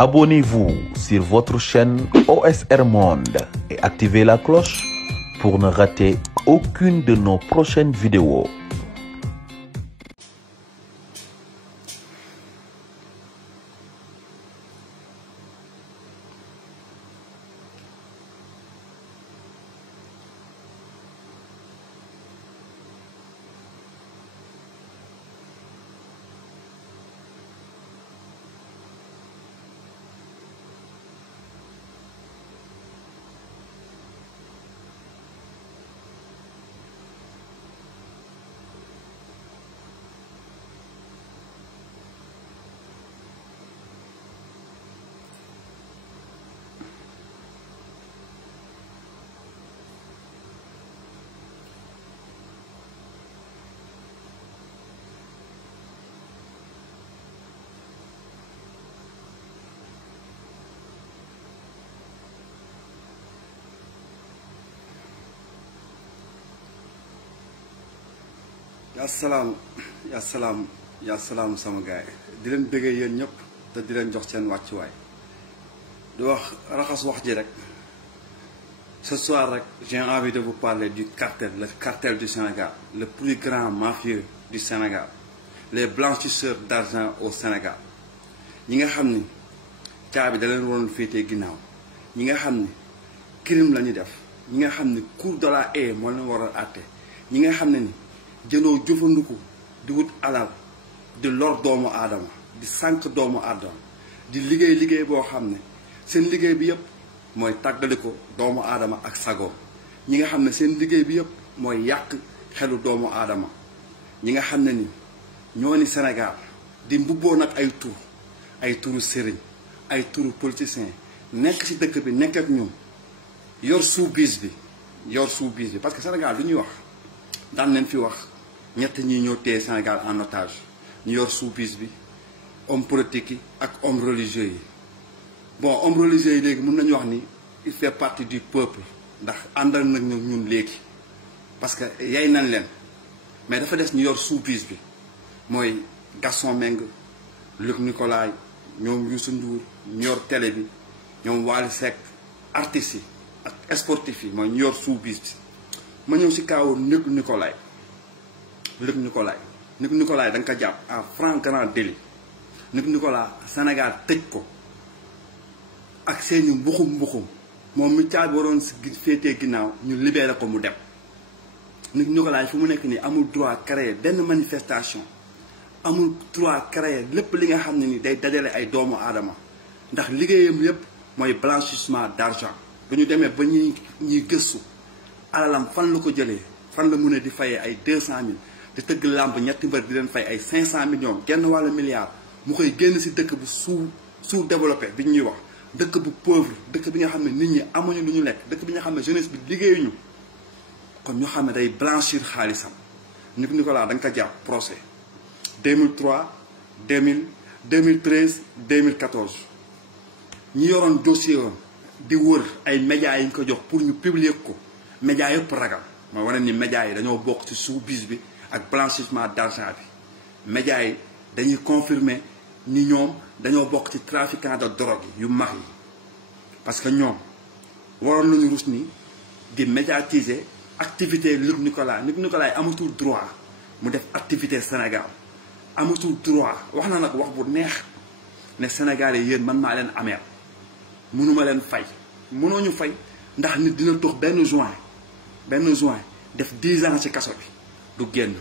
Abonnez-vous sur votre chaîne OSR Monde et activez la cloche pour ne rater aucune de nos prochaines vidéos. yaa salaam sama gaay di leen bëggee yéen ñëpp te di leen jox seen wàccuwaay di wax raxas wax ji rek. Ce soir rek j'ai envie de vous parler du cartel, le cartel du Sénégal, le plus grand mafieux du Sénégal, les blanchisseurs d'argent au Sénégal. ñi nga xam ni caabi da leen waroon féetee ginnaaw, ñi nga xam ni crime la ñu def, ñi nga xam ni cour de la haie moo leen war a àtte, ñi nga xam ne ni jëloo jëfandiku di wut alal di lor doomu aadama di sànq doomu aadama di liggéey boo xam ne seen liggéey bi yëpp mooy tàggali ko doomu aadama ak sagoom, ñi nga xam ne seen liggéey bi yëpp mooy yàq xelu doomu aadama, ñi nga xam ne ni ñoo ni Sénégal di mbubboo nag ay turu sëriñ, ay turu politicien nekk ci dëkk bi nekk ak ñoom yor suubis bi parce que Sénégal du ñuy wax daan leen fi wax ñett ñi ñoo téye Sénégal en otage, ñu yor suubis bi homme politique yi ak homme religieux yi. Bon, homme religieux yi léegi mën nañu wax ni il fait partie du peuple ndax àndal nag ñun léegi parce que yay nañ leen, mais dafa des ñu yor suubis bi mooy Gaston Mbengue, Luc Nicolaï, ñoom Youssou Ndour, ñu yor télé bi, ñoom Wally Seck, artistes yi ak sportifs yi mooy ñu yor suubis bi. ma ñëw si kaawu Luc Nicolaï da nga ko jàpp en flagrant délit. Luc Nicolaï Sénégal tëj ko ak seeni mbuxum moom mi caabi waroon si féetee ginnaaw ñu libéré ko mu dem. Luc Nicolaï fu mu nekk nii amul droit créer benn manifestation, amul droit créer lépp li nga xam ne ni day dajale ay doomu aadama ndax liggéeyam yépp mooy blanchissement d'argent. bu ñu demee ba ñuy gëstu alalam fan la ko jëlee, fan la mun a di fayee ay 200 000 di tëgg làmb ñetti mbër di leen fay ay 500 millions genn wàllu milliard mu koy génn si dëkk bu sous développé bi ñuy wax, dëkk bu pauvre, dëkk bi nga xam ne nit ñi amuñu lu ñu lekk, dëkk bi nga xam ne jeunesse bi liggéeyuñu, kon ñu xam ne day blanchir xaalisam. Luc Nicolaï da nga ko jàpp procès 2003 2013 2014 ñi yoroon dossier woon di wër ay médias yi ñu ko jox pour ñu publier ko, médias yëpp ragal ma wane ni médias yi dañoo bokk ci soubise bi ak blanchissement d'argent bi. Médias yi dañuy confirmer ni ñoom dañoo bokk ci trafiquant de drogue yu mag yi parce que ñoom waroon nañu rus ni di médiatiser activité Luc Nicolaï amatul droit mu def activité Sénégal, amatul droit wax na nag wax bu neex ne Sénégal yi yéen man maa leen ameel, mënuma leen fay, mënoo ñu fay ndax nit dina tox benn juin def 10 ans ci kaso bi du génn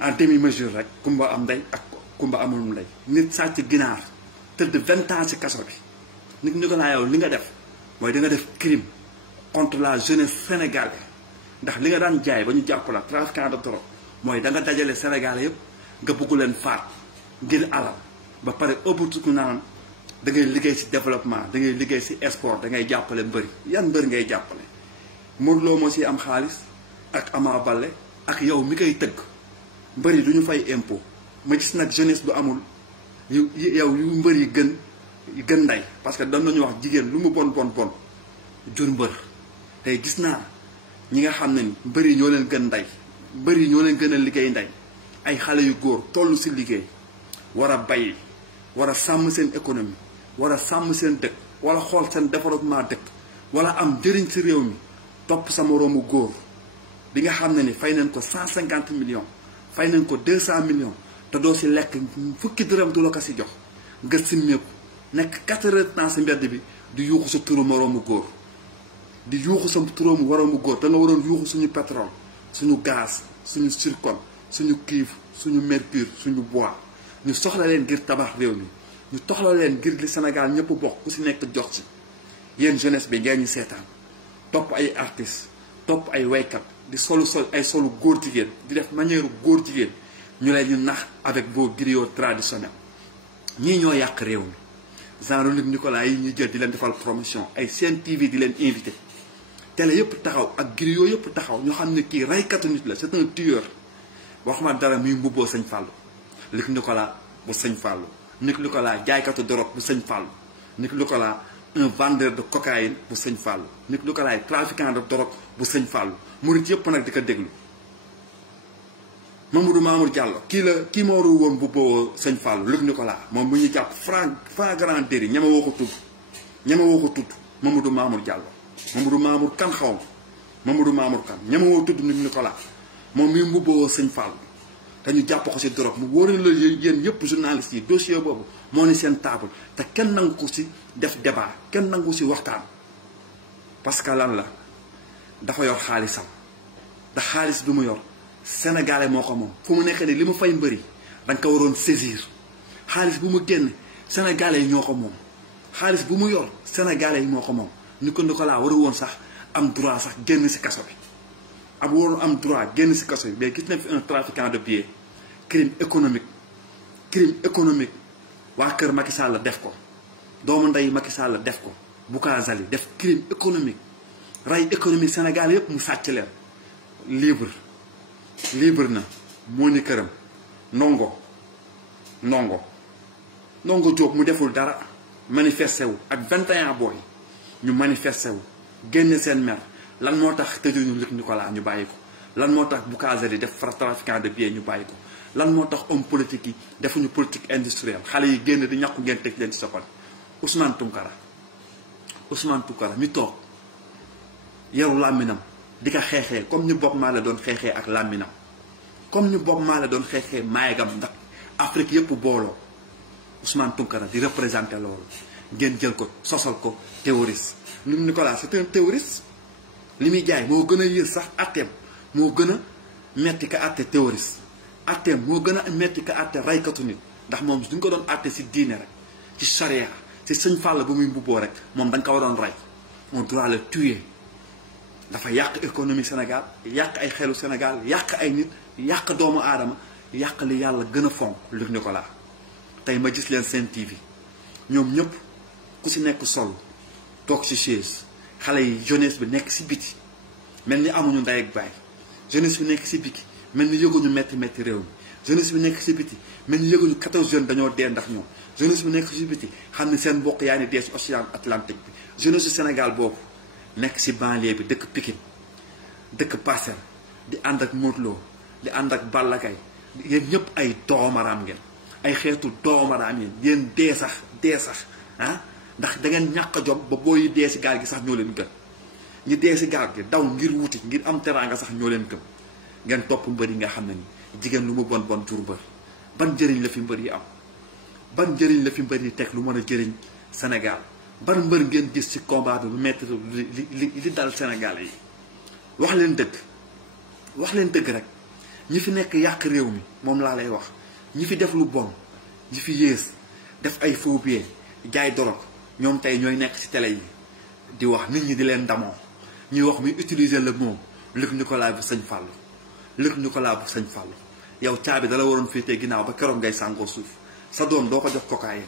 en demi mesure rek kumba am ndey ak kumba amul ndey. nit sàcc ginaar tëdd 20 ans ci kaso bi. Luc Nicolaï yow li nga def mooy da nga def crime contre la jeunesse sénégalaise ndax li nga daan jaay ba ñu jàpp la trafiquant de drogue mooy da nga dajale Sénégal yëpp nga bëggu leen faat ngir alal ba pare ëppatuku naan da ngay liggéey ci développement, da ngay liggéey ci sport, da ngay jàppale mbëri. yan mbër ngay jàppale? Modou Lo moo ci am xaalis ak Ama Baldé ak yow mi koy tëgg. mbëri du ñu fay impôt. ma gis nag jeunesse bu amul yu mbër yi gën ndey parce que doon nañu wax jigéen lu mu bon jur mbër. tey gis naa ñi nga xam ne ni mbër yi ñoo leen gën ndey, mbër yi ñoo leen gën a liggéey ndey, ay xale yu góor toll ci liggéey war a bay war a sàmm seen économie war a sàmm seen dëkk wala xool seen développement dëkk wala am njëriñ ci réew mi topp sa moroomu góor bi nga xam ne ni fay nañ ko 150 millions fay nañ ko 200 millions te doo ci lekk fukki dërëm du la ko ci jox nga simmeeku nekk 4 heures temps ci mbedd bi di yuuxu sa turu moroomu góor di yuuxu sa turu moroomu góor da nga waroon yuuxu suñu pétrole suñu gaz suñu zircon suñu cuivre suñu mercure suñu bois ñu soxla leen ngir tabax réew mi ñu toxla leen ngir li Sénégal ñëpp bokk ku ci nekk jox ci yéen jeunesse bi ngeen ñu seetaan topp ay artistes topp ay waykat di solu ay solu góor jigéen di def manière góor jigéen ñu leen ñu nax avec vos griots traditionnels ñii ñoo yàq réew mi genre Luc Nicolaï yi ñuy jël di leen defal promotion ay Sen TV di leen invité télé yëpp taxaw ak griots yëpp taxaw ñoo xam ne kii raykatu nit la c'est un tueur waxuma dara muy mbubboo Sëñ Fallou Luc Nicolaï bu Sëñ Fallou Luc Nicolaï jaaykatu drogue bu Sëñ Fallou Luc Nicolaï un vendeur de cocaïne bu Sëñ Fallou Luc Nicolaï trafiquant de drogue bu Sëñ Fallou murit yëpp nag di ko déglu Mamadou Mamour Diallo kii moo waru woon bu boo Sëñ Fallou Luc Nicolaï moom mu ñu jàpp flagrant délit ñama woo ko tudd Mamadou Mamour Diallo Mamadou Mamour kan xaw ma Mamadou Mamour kan ñama woo tudd Luc Nicolaï moom mi mbubboo Sëñ Fallou te ñu jàpp ko ci drogue mu wóor la yéen ñëpp journalistes yi dossier boobu moo ni seen table te kenn nangu ko ci def débat kenn nangu ci waxtaan parce que lan la dafa yor xaalisam da xaalis bi mu yor sénégalais moo ko moom fu mu nekk ni li mu fay mbëri danga ko waroon saisir xaalis bu mu génn sénégalais yi ñoo ko moom xaalis bu mu yor sénégalais yi moo ko moom ñu ko laa waru woon sax am droit sax génn ci kaso bi am droit génn ci kaso bi mais gis nañ fi un trafiquant de billets crime économique waa kër Macky Sall def ko doomu ndey Macky Sall def ko Boukazali def crime économique ray économique Sénégal yëpp mu sàcc leen libre na moo ni këram ndongo Diop mu deful dara manifesté wu ak 21 booy ñu manifesté wu génne seen mer lan moo tax tëjuñu Luc Nicolaï ñu bàyyi ko lan moo tax Boukazali def trafiquant de billets ñu bàyyi ko lan moo tax homme politique yi defuñu politique industrielle xale yi génn di ñàkku ngeen tëj leen ci sa xol Ousmane Tounkara mi toog yaru làmminam di ko xeexee comme ñu Bob Marley doon xeexee ak làmminam comme ñu Bob Marley doon xeexee maayagam ndax Afrique yëpp booloo Ousmane Tounkara di représenté loolu ngeen jël ko sosal ko terroriste Luc Nicolaï c'est un terroriste li muy jaay moo gën a yées sax atteem moo gën a metti ka atte terroriste atteem moo gën a metti ka atte raykatu nit ndax moom duñ ko doon atte ci diine rek ci charia ci Sëñ Fall bu muy mbubboo rek moom dañ ko waroon rey on doit le tuer dafa yàq économie Sénégal yàq ay xelu Sénégal yàq ay nit yàq doomu aadama yàq li yàlla gën a fonk Luc Nicolaï tey ma gis leen Sen TV ñoom ñëpp ku ci nekk sol toog ci chaise xale yi jeunesse bi nekk ci biti mel ni amuñu ndey ak baay jeunesse bi nekk ci biti mel ni yëguñu metti réew mi jeunesse bi nekk ci biti mel ni yëguñu 14 jeunes dañoo dee ndax ñoom jeunesse bi nekk ci biti xam ne seen mbokk yaa ni dee ci océan Atlantique bi jeunesse Sénégal boobu nekk ci banlieue bi dëkk Pikine dëkk Parcelles di ànd ak Modou Lo di ànd ak Balla Gaye yéen ñëpp ay doomaraam ngeen ay xeetu doomaraam yéen dee sax ah ndax da ngeen ñàkk a jom ba booy dee ci gaal gi sax ñoo leen gën ñi dee ci gaal gi daw ngir wuti ngir am teraanga sax ñoo leen gëm ngeen topp mbër yi nga xam ne ni jigéen lu mu bon jur mbër ban njëriñ la fi mbër yi am ban njëriñ la fi mbër yi teg lu mën a jëriñ Sénégal ban mbër ngeen gis ci combat bi bu metti li dal Sénégal yi wax leen dëgg rek ñi fi nekk yàq réew mi moom laa lay wax ñi fi def lu bon ñi fi yées def ay faux billets jaay dorog ñoom tey ñooy nekk ci télé yi di wax nit ñi di leen ndamoo ñuy wax muy utiliser le mot Luc Nicolaï bu Sëñ Fallou Luc Nicolaï bu Sëñ Fallou yow caabi dala waroon féetee ginnaaw ba keroog ngay sàngoo suuf sa doom doo ko jox cocaïne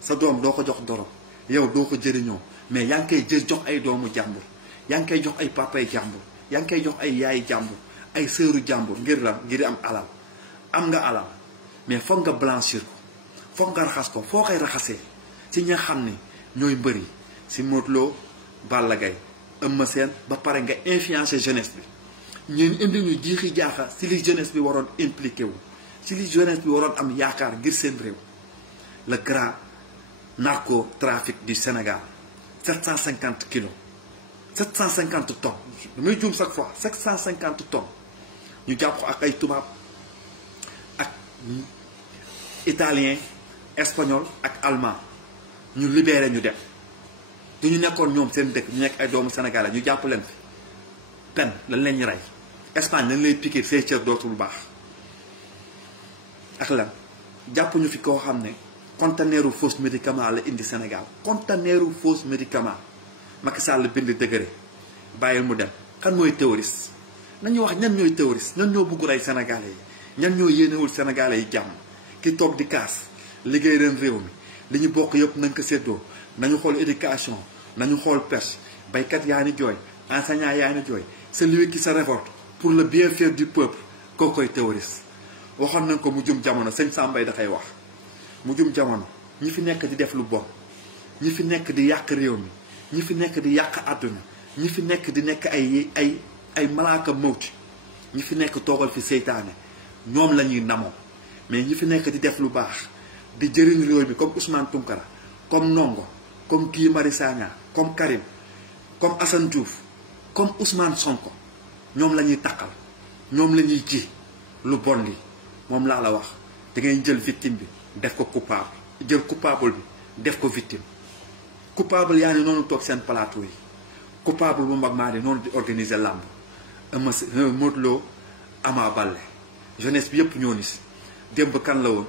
sa doom doo ko jox dorog yow doo ko jëriñoo mais yaa ngi koy jox ay doomu jàmbur yaa ngi koy jox ay papay jàmbur yaa ngi koy jox ay yaayi jàmbur ay sëru jàmbur ngir lan ngir am alal am nga alal mais foog nga blanchir ko foog nga raxas ko foo koy raxasee ci ña xam ne ñooy mbëri ci Modou Lo Balla Gaye Eumeu Sène ba pare nga influencer jeunesse bi ñeen indi ñu jiixi jaaxa ci li jeunesse bi waroon impliqué wu ci li jeunesse bi waroon am yaakaar ngir seen réew le grand narcotrafic du Sénégal 750 kilos 750 tonnes damay juum chaque fois 750 tonnes ñu jàpp ko ak ay tubaab ak italien espagnol ak allemand ñu libéré ñu dem te ñu nekkoon ñoom seen dëkk ñu nekk ay doomu sénégalais ñu jàpp leen fi pen lañ leen ñu rey Espagne dañ lay piqué say cër dootul baax ak lan jàpp ñu fi koo xam ne conteneuru fausse médicament la indi Sénégal conteneuru fausse médicament Macky Sall bind dëgëre bàyyil mu dem kan mooy terroriste nañu wax ñan ñooy terroriste ñan ñoo bugg rey sénégalais yi ñan ñoo yéenewul sénégalais yi jàmm ki toog di kaas liggéey ren réew mi li ñu bokk yëpp nañ ko séddoo nañu xool éducation nañu xool pêche baykat yaa ni jooy enseignant yaa ni jooy celui qui se révolte pour le bien-faire du peuple koo koy terroriste waxoon nañ ko mu jum jamono sëñ Sambay dafay wax mu jum jamono ñi fi nekk di def lu bon ñi fi nekk di yàq réew mi ñi fi nekk di yàq àdduna ñi fi nekk di nekk ay malaaka mawti ñi fi nekk toogal fi seytaane ñoom la ñuy namoo mais ñi fi nekk di def lu baax di jëriñ réew mi comme Ousmane Tounkara comme Ndongo comme Guy Marius Sagna comme Karim comme Assane Diouf comme Ousmane Sonko ñoom la ñuy taqal ñoom la ñuy ji lu bon li moom laa la wax da ngay jël victime bi def ko coupable jël coupable bi def ko victime coupable yaa ni noonu toog seen plateau yi coupable bu mag maa ni noonu di organiser làmb Modou Lo Ama Baldé jeunesse bi yëpp ñoo ni si démb kan la woon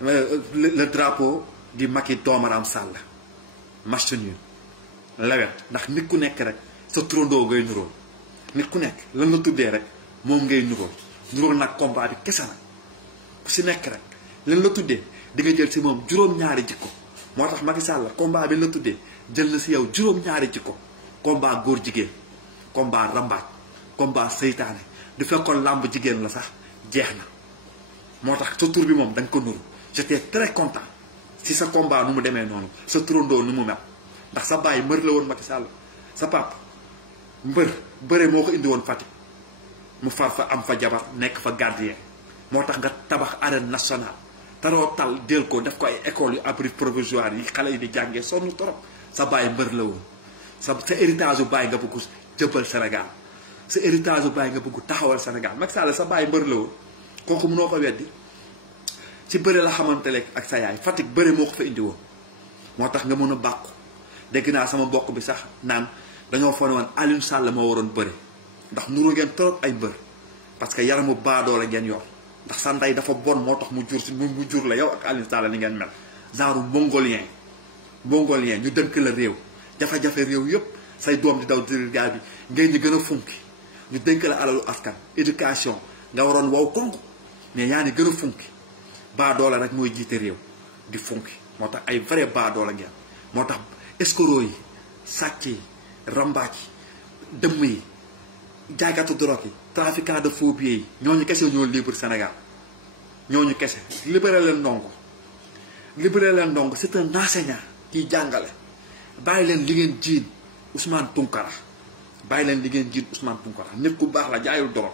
le drapeau di Macky Doomaram Sall match nul lewet ndax nit ku nekk rek sa turandoo ngay nuróol nit ku nekk lan la tuddee rek moom ngay nuróol nag combat bi kese nag ku si nekk rek lan la tuddee di nga jël si moom juróom-ñaari jikko moo tax Macky Sall combat bi la tuddee jël na si yow juróom-ñaari jikko combat góor jigéen combat rambaaj combat seytaane du fekkoon làmb jigéen la sax jeex na moo tax sa tur bi moom dañ ko nuru j'étais très content si sa combat nu mu demee noonu sa turandoo nu mu mel ndax sa baay mbër la woon Macky Sall sa pap mbër bëre moo ko indi woon Fatick mu far fa am fa jabar nekk fa gardien moo tax nga tabax arène nationale taroo tal del ko def ko ay école yu abri provisoire yi xale yi di jàngee sonn torop sa baay mbër la woon sa héritage bu baay nga bëgg jëbbal Sénégal sa héritage bu baay nga bëgg taxawal Sénégal Macky Sall sa baay mbër la woon kooku mënoo ko weddi ci bëre la xamante ne ak sa yaay Fatick bëre moo ko fa indi woon moo tax nga mën a bàkku dégg naa sama mbokk bi sax naan dañoo foog ne woon Aliou Sall moo waroon bëre ndax nuru ngeen trop ay mbër parce que yaramu baadoo la ngeen yor ndax sa ndey dafa bon moo tax mu jur la yow ak Aliou Sall ni ngeen mel genre mongolien ñu dënk la réew jafe-jafe réew yëpp say doom di daw dir gaal bi ngeen ñu gën a funki ñu dënk la alalu askan éducation nga waroon wow konk mais yaa ni gën a funki baadoola rek mooy jiite réew di funki moo tax ay vrai baadoola ngeen moo tax escroc yi sàcc yi rambaaj yi dëmm yi jaaykatu drogue yi trafiquant de faux billets yi ñooñu kese ñoo libre Sénégal ñooñu kese libéré leen ndongo c'est un enseignant kiy jàngale bàyyi leen li ngeen jiin Ousmane Tounkara nit ku baax la jaayul drogue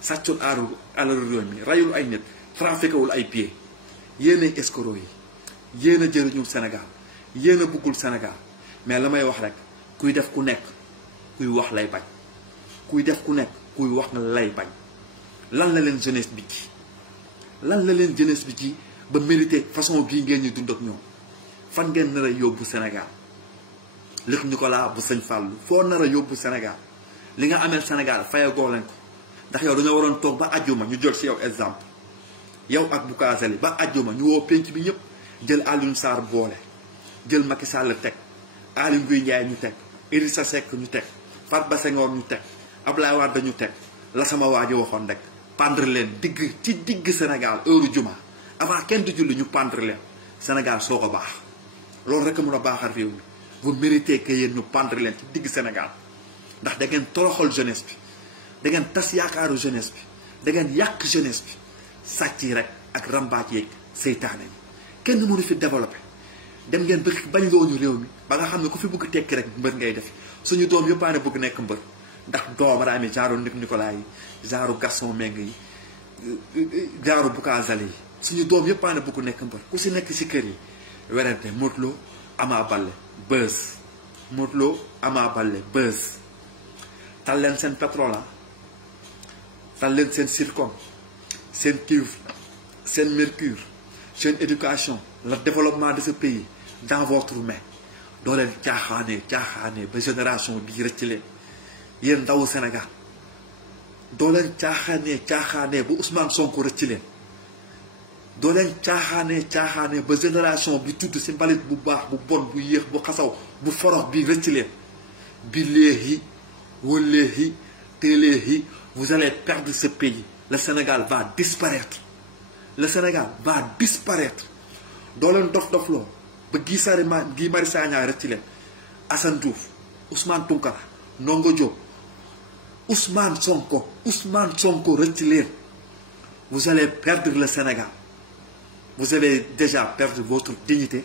sàccul alal réew mi rayul ay nit trafiquewul ay pieds yéen ay escroc yi yéen a jëriñul Sénégal yéen a buggul Sénégal mais la may wax rek kuy def ku nekk kuy wax lay bañ kuy def ku nekk kuy wax nga lay bañ lan la leen jeunesse bi ci ba mérité façon bii ngeen ñu dund ak ñoom fan ngeen nar a yóbbu Sénégal Luc Nicolas bu Sëñ Fallou foo nar a yóbbu Sénégal li nga ameel Sénégal fayagoo leen ko ndax yow dañoo waroon toog ba àjjuma ñu jël si yow exemple yow ak Bougazelli ba àjjuma ñu woo penc bi ñëpp jël Alioune Sarr boole jël Macky Sall teg Aly Ngouille Ndiaye ñu teg Idrissa Seck ñu teg Farba Senghor ñu teg Abdoulaye Wade dañu teg la sama waa ji waxoon rek pendre leen ci digg Sénégal heure juma avant kenn di julli ñu pendre leen Sénégal soo ko baax loolu rek mun a baaxal réew mi vous méritez que yéen ñu pendre leen ci digg Sénégal ndax da ngeen toroxal jeunesse bi da ngeen tas yaakaaru jeunesse bi da ngeen yàq jeunesse bi sàcc yi rek ak rambaaj yeeg seytaane yi kenn mënu fi développé dem ngeen bañ looñu réew mi ba nga xam ne ku fi bëgg tekki rek mbër ngay def suñu doom yëppaane bëgg nekk mbër ndax doom raami genre Luc Nicolas yi genre Gaston Mbengue yi genre Bougazelli yi suñu doom yëpp a bëgg nekk mbër ku si nekk si kër yi werante Modou Lo Ama Baldé buzz Modou Lo Ama Baldé buzz tal leen seen pétrole tal leen seen zircon seen cuivre seen mercure seen éducation le développement de ce pays dans votre main doo leen caaxaanee ba génération bii rëcc leen yéen ndawu Sénégal doo leen caaxaanee ba Ousmane Sonko rëcc leen doo leen caaxaanee ba génération bi tudd si mbalit bu baax bu bon bu yéex bu xasaw bu forox bi rëcc leen billahi wallahi téléhi vous allez perdre ce pays. Le Sénégal va disparaître. Le Sénégal va disparaître. doo leen dof loo ba Guy Marius Sagna rëcc leen Assane Diouf Ousmane Tounkara Ndongo Diop Ousmane Sonko rëcc leen vous allez perdre le Sénégal. Vous allez déjà perdre votre dignité,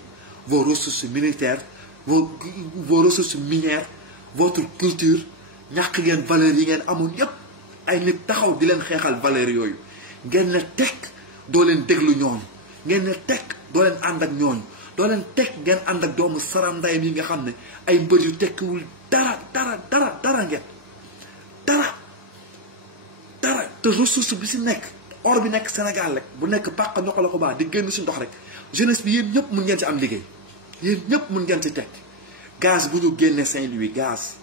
vos ressources militaires, vos ressources minières, votre culture, ñàkk ngeen valeurs yi ngeen amoon yépp ay nit taxaw di leen xeexal valeurs yooyu ngeen ne tekk doo leen déglu ñooñu ngeen ne tekk doo leen ànd ak ñooñu doo leen tekk ngeen ànd ak doomu sarandayam yi nga xam ne ay mbër yu tekkiwul dara ngeen dara te ressource bi si nekk or bi nekk Sénégal rek bu nekk pàq ñoxo la ko baax di génn si ndox rek jeunesse bi yéen ñëpp mun ngeen si am liggéey yéen ñëpp mun ngeen si tekk gaz bu ñu génnee Saint-Louis gaz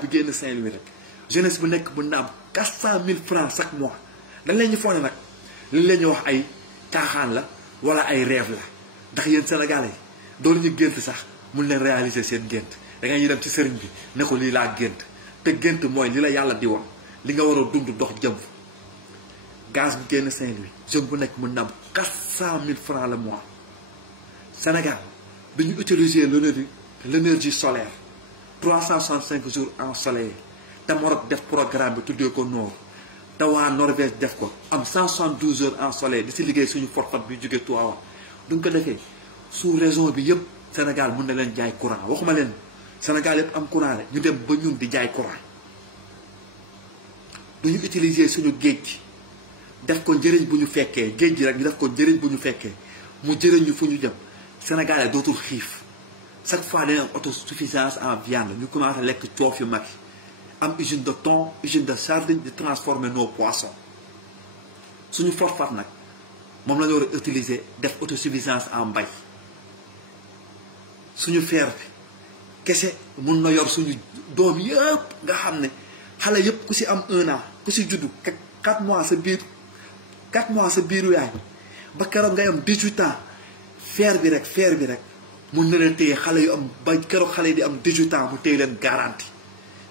bi génn Saint-Louis rek jeunesse bu nekk mën na am 400 000 francs chaque mois dañ leen ñu foog ne nag li leen ñu wax ay caaxaan la wala ay rêve la ndax yéen Sénégalais yi doolu ñu gént sax mun leen réaliser seen gént da ngay ñu dem ci sëriñ bi ne ko lii laa gént te gént mooy li la yàlla di woon li nga war a dund dox jëm gaz bi génn Saint-Louis jeune bu nekk mën na am 400 000 francs le mois Sénégal bi ñu utiliser l'énergie solaire 365 jours ensoleillés te Maroc def programme bi tuddee ko noor te waa Norvège def ko am 172 heures ensoleillées di si liggéey suñu forfat bi jóge Tivaouane duñ ko defee sous région bi yëpp Sénégal mun na leen jaay courant waxuma leen Sénégal yëpp am courant rek ñu dem ba ñun di jaay courant duñu utiliser suñu géej gi def ko njëriñ bu ñu fekkee géej gi rek ñu def ko njëriñ bu ñu fekkee mu jëriñ ñu fu ñu jëm Sénégalais dootul xiif chaque fois dañu am autosuffisance en viande ñu commencé lekk coof yu mag yi am usine de thon usine de sardine di transformer nos poissons suñu forfat nag moom la ñu war a utiliser def autosuffisance en mbay suñu fer bi kese mun na yor suñu doom yëpp nga xam ne xale yëpp ku si am 1 an ku si juddu 4 mois sa biiru yaay ba keroog ngay am 18 ans fer bi rek mun na leen téye xale yu am ba keroog xale yi di am 18 ans mu téye leen garantie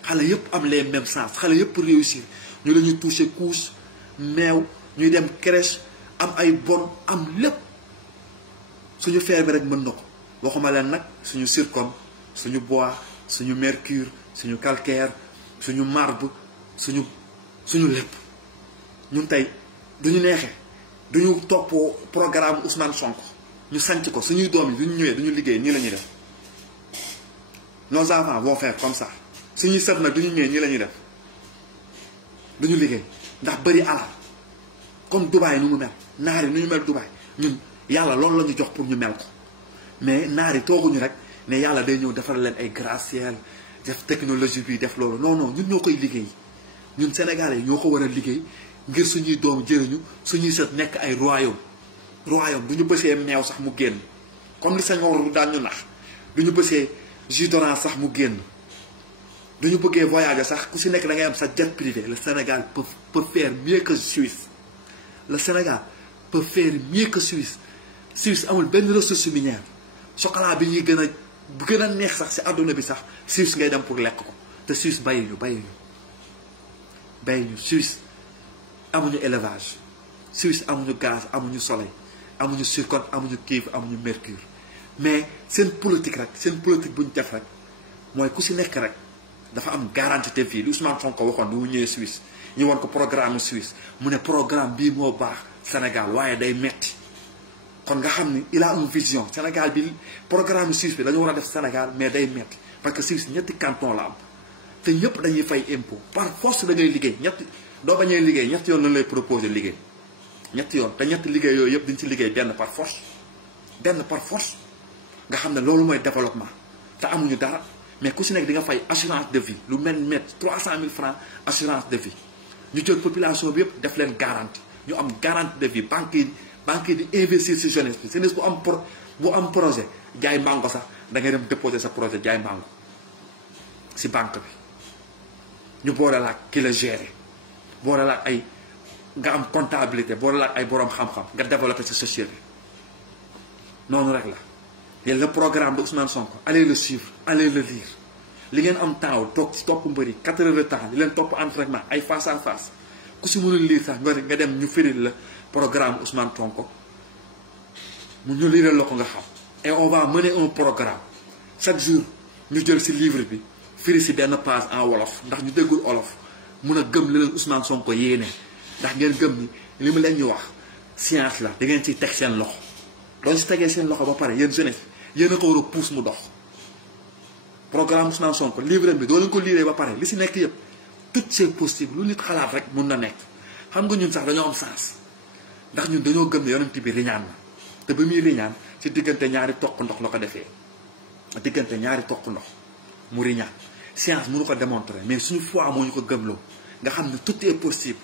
xale yëpp am les mêmes sens xale yëpp réussir ñu la ñuy toucher couche meew ñuy dem crèche am ay bon am lépp suñu fer bi rek mën na ko waxuma leen nag suñu zircon suñu bois suñu mercure suñu calcaire suñu marbre suñu lépp ñun tey duñu neexee duñu topp programme Ousmane Sonko ñu sanc ko suñuy doom yi duñu ñëwee duñu liggéey nii la ñuy def nos enfants vont faire comme ça suñuy sët nag duñu ñëwee nii la ñuy def duñu liggéey ndax bëri alal comme Dubaï nu mu mel naari nu ñu mel Dubaï ñun yàlla loolu la ñu jox pour ñu mel ko mais naari tooguñu rek ne yàlla day ñëw defar leen ay gratte-ciel def technologie bi def loolu non ñun ñoo koy liggéey ñun Sénégalais ñoo ko war a liggéey ngir suñuy doom jëriñu suñuy sët nekk ay royaume du ñu bësee meew sax mu génn comme li Senghor bu daan ñu nax du ñu bësee jus d'orange sax mu génn du ñu bëggee voyager sax ku si nekk da ngay am sa jet privé. Le Sénégal peut faire mieux que Suisse. Le Sénégal peut faire mieux que Suisse. Suisse amul benn ressource minière chocolat bi ñuy gën a neex sax si àdduna bi sax Suisse ngay dem pour lekk ko te Suisse bàyyi ñu Suisse amuñu élevage Suisse amuñu gaz amuñu soleil amuñu zircon amuñu cuivre amuñu mercure mais seen politique bu ñu def rek mooy ku si nekk rek dafa am garantie te fii li Ousmane Sonko waxoon bi mu ñëwee Suisse ñu won ko programme Suisse mu ne programme bii moo baax Sénégal waaye day metti kon nga xam ni il a une vision Sénégal bi programme Suisse bi dañu war a def Sénégal mais day metti parce que Suisse ñetti canton la am te ñëpp dañuy fay impôt par force da ngay liggéey doo bañee liggéey ñetti yoon lañ lay proposer liggéey ñetti yoon te ñetti liggéey yooyu yëpp dañ ci liggéey benn par force nga xam ne loolu mooy développement te amuñu dara mais ku si nekk di nga fay assurance de vie lu mel ni 300 000 francs assurance de vie ñu jël population bi yëpp def leen garantie ñu am garantie de vie banque yi di investir si jeunesse bi jeunesse bu am projet jaay mango sax da ngay dem déposer sa projet jaay mango si banque bi ñu boole la ak ki la gérer boole la ak ay nga am comptabilité boole la ak ay borom xam-xam nga développer sa société noonu rek la. yéen le programme de Ousmane Sonko allez le suivre allez le lire li ngeen am temps toog ci topp mbëri 4 heures de temps di leen topp entraînement ay face à face ku si mënul lire sax nga dem ñu firil la programme Ousmane Sonko mu ñu liral la ko nga xam. et on va mener un programme chaque jour ñu jël si livre bi firi si benn page en wolof ndax ñu déggul wolof mun a gëm li leen Ousmane Sonko yéene ndax ngeen gëm ni li mu leen ñu wax science la da ngeen ciy teg seen loxo doon si tegee seen loxo ba pare yéen jeunesse yéen a ko war a pousse mu dox programme Ousmane Sonko livre bi doo leen ko liiree ba pare li si nekk yëpp tout c'est possible lu nit xalaat rek mun na nekk xam nga ñun sax dañoo am sens ndax ñun dañoo gëm ne yonent bi riñaan na te ba muy riñaan ci diggante ñaari toq ndox la ko defee diggante ñaari toq ndox mu riñaan science mënu ko démontrer mais suñu foi moo ñu ko gëmloo nga xam ne tout est possible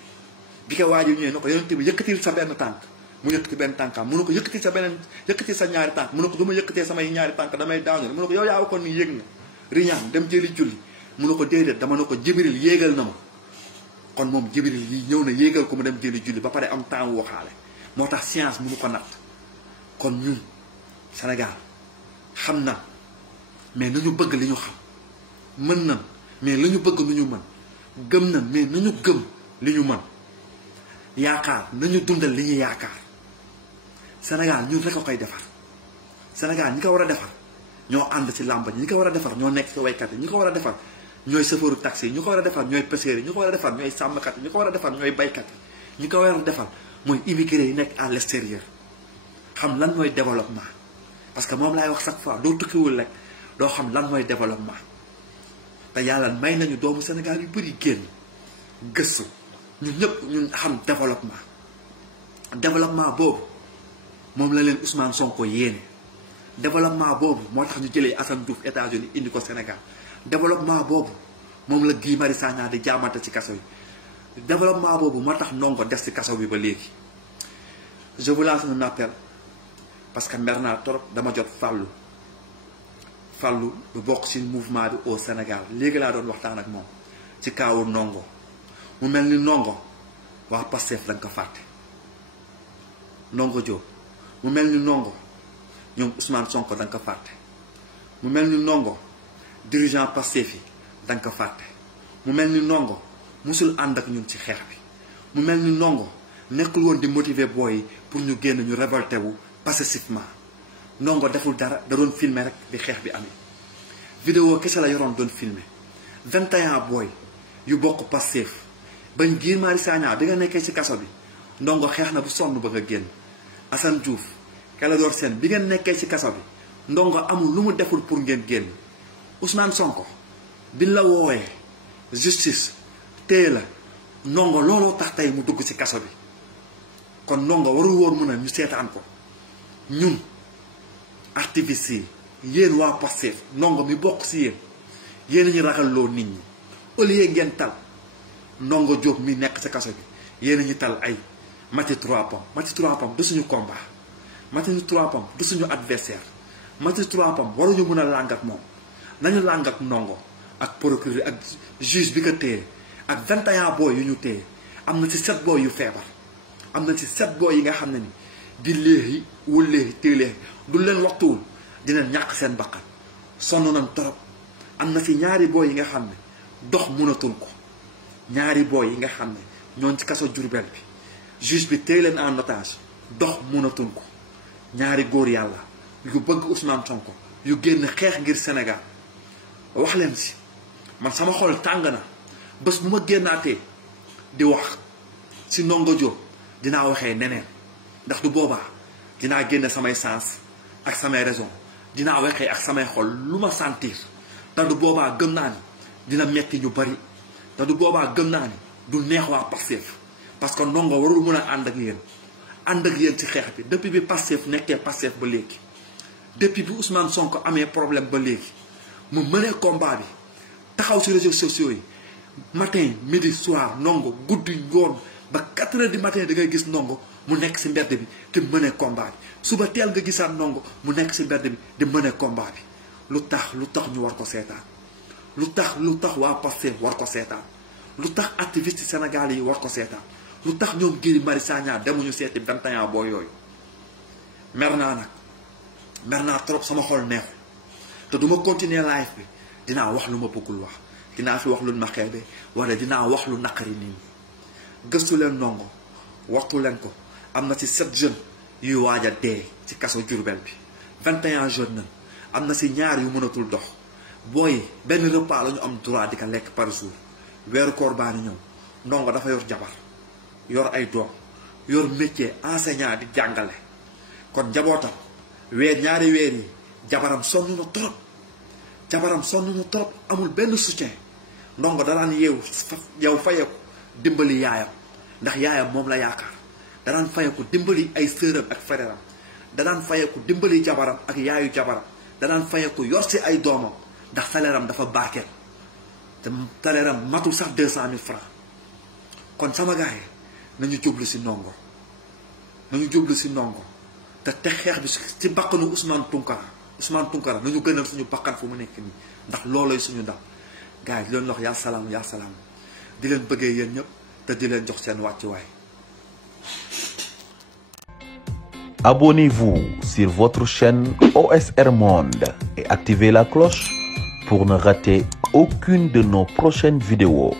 bi ko waajur ñëwee na ko yonent bi yëkkatil sa benn tànk mu yëkkati benn tànkam mu ne ko yëkkati sa ñaari tànk mu ne ko du ma yëkkatee samay ñaari tànk damay daanu mu ne ko yow yaa waxoon ni yéeg na riñaan dem jëli julli mu ne ko déedéet dama ne ko Jibril yéegal na ma kon moom Jibril yi ñëw na yéegal ko mu dem jëli julli ba pare am temps waxaale moo tax science mënu ko natt kon ñun Sénégal xam na mais nañu bëgg li ñu xam mën na mais la ñu bëgg lu ñu mën gëm na mais nañu gëm li ñu mën yaakaar nañu dundal li ñu yaakaar Sénégal ñun rek a koy defar Sénégal ñi ko war a defar ñoo ànd ci làmb ñi ko war a defar ñoo nekk ci waykat yi ñi ko war a defar ñooy chauffeuru taxi yi ñi ko war a defar ñooy pêcheurs yi ñi ko war a defar ñooy sàmmkat yi ñi ko war a defar ñooy baykat yi ñi ko war a defar mooy immigré yi nekk à l'extérieur xam lan mooy développement parce que moom laay wax chaque fois doo tukkiwul rek doo xam lan mooy développement te yàlla may nañu doomu Sénégal yu bëri génn gëstu ñun ñëpp ñun xam développement boobu moom la leen Ousmane Sonko yéene développement boobu moo tax ñu jëlee Assane Diouf États-Unis indi ko Sénégal développement boobu moom la Guy Marius Sagna di jaamante ci kaso yi développement boobu moo tax Ndongo des ci kaso bi ba léegi je vous lance un appel parce que mer naa trop dama jot Fallou bu bokk ci mouvement bi au Sénégal léegi laa doon waxtaan ak moom ci kaawu Ndongo mu mel ni Ndongo waa Pastef da nga ko fàtte Ndongo Diop mu mel ni Ndongo ñoom Ousmane Sonko da nga ko fàtte mu mel ni Ndongo dirigeant Pastef yi da nga ko fàtte mu mel ni Ndongo musul ànd ak ñun ci xeex bi mu mel ni Ndongo nekkul woon di motiver booy yi pour ñu génn ñu révolté wu pacifiquement Ndongo deful dara da doon filmer rek di xeex bi amee vidéo kese la yoroon doon filmer 21 booy yu bokk Pastef bañ Guy Marius Sagna bi nga nekkee ci kaso bi Ndongo xeex na bu sonn ba nga génn Assane Diouf Clédor Sène bi ngeen nekkee ci kaso bi Ndongo amul lu mu deful pour ngeen génn Ousmane Sonko bi la woowee justice téye la Ndongo looloo tax tey mu dugg ci kaso bi kon Ndongo warul woon mën a ñu seetaan ko ñun activistes yi yéen waa Pastef Ndongo mi bokk ci yéen ñu ragalloo nit ñi au lieu ngeen tal Ndongo Diop mi nekk ci kaso bi yéen ñu tal ay Maty Trois Pommes du suñu combat Maty Trois Pommes du suñu adversaire Maty Trois Pommes waruñu mën a làng ak moom nañu làng ak Ndongo ak procureur ak juge bi ko téye ak 21 booy yu ñu téye am na ci 7 booy yu feebar am na ci 7 booy yi nga xam ne ni di léegi wulleegi téeléegi du leen waxtuwul dinañ ñàkk seen bakkan sonn nañ torop am na ci ñaari booy yi nga xam ne dox mënatul ko ñaari booy yi nga xam ne ñoon ci kaso Jurbel bi juge bi téye leen en otage dox mënatul ko ñaari góor yàlla yu bëgg Ousmane Sonko yu génn xeex ngir Sénégal wax leen si man sama xol tàng na bés bu ma génnaatee di wax si Ndongo Diop dinaa waxee neneen ndax du boobaa dinaa génne samay sens ak samay raison dinaa waxee ak samay xol lu ma sentir te du boobaa gëm naa ni dina metti ñu bari te du boobaa gëm naa ni du neex waa Pastef parce que Ndongo warul mën a ànd ak yéen ànd ak yéen ci xeex bi depuis bi Pastef nekkee Pastef ba léegi depuis bi Ousmane Sonko amee problème ba léegi mu mënee combat bi taxaw ci réseaux sociaux yi matin midi soir Ndongo guddi ngoon ba 4 heures du matin da ngay gis Ndongo mu nekk ci mbedd bi te mënee combat bi suba teel nga gisaat Ndongo mu nekk ci mbedd bi di mënee combat bi lu tax ñu war ko seetaan lu tax waa Pastef war ko seetaan lu tax activiste Sénégal yi war ko seetaan lu tax ñoom Guy Marius Sagna demuñu seeti 21 boo yooyu mer naa trop sama xol neexul te duma continuer live bi dinaa wax lu ma bëggul wax dinaa fi wax lu ma xeebe wala dinaa wax lu naqari nii gëstu leen Ndongo waxtu leen ko am na ci 7 jeunes yuy waaj a dee ci kaso Diourbel bi 21 jeunes nañ am na ci ñaar yu mënatul dox booy benn repas la ñu am droit di ko lekk par jour weeru koor baa ni ñëw Ndongo dafa yor jabar yor ay doom yor métier enseignant di jàngale kon njabootam ñaari weer yi jabaram sonn na trop amul benn soutien Ndongo daraan yow fayeku dimbali yaayam ndax yaayam moom la yaakaar daraan fayeku dimbali ay sëram ak frèram daraan fayeku dimbali jabaram ak yaayu jabaram daraan fayeku yor si ay doomam ndax salaire am dafa barkeel te salaire am matul sax 200 000 francs kon sama gars yi nañu jublu si Ndongo te teg xeex bi ci bakkanu Ousmane Tounkara nañu gënal suñu bakkan fu mu nekk nii ndax loolooy suñu ndam gars yi di leen wax yaa salaam di leen bëggee yéen ñëpp te di leen jox seen wàccuwaay. Abonnez-vous sur votre chaîne OSR Monde et activez la cloche pour ne rater aucune de nos prochaines vidéos.